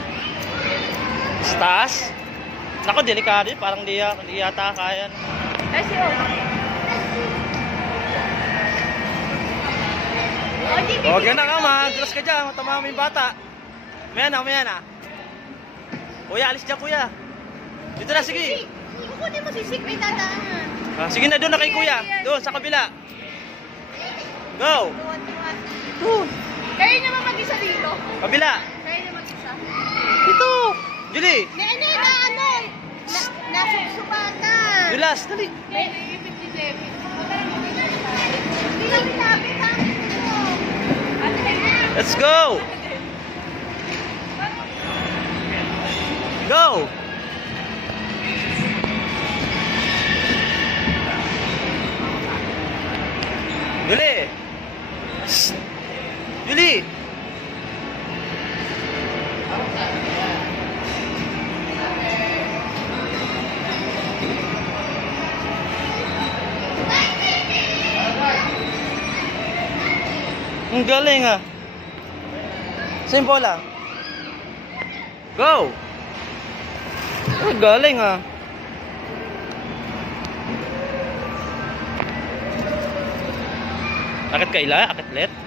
Ha? Sa taas? Naku, delikado yun. Parang di yata kaya. Kasi Huwag ka na ka, magdras ka dyan. Matama mo yung bata. Maya na. Kuya, alis dyan, kuya. Dito na, sige. kukunin mo si Sik, may dadaanan. Sige na, doon na kay kuya. Doon, sa kabila. Go! Doon. Kaya niya mag-isa dito? Kabila. Kaya niya mag-isa? Dito. Julie. Nene, nasuksubatan. Julas, dali. Ipit ni Debbie. Hindi kami lapit, hangin mo. Let's go. Go. Julie. Shh. Julie. Ang galing ah. Simple lang. Go. Ang galing ah. Akit ka ila? Akit let?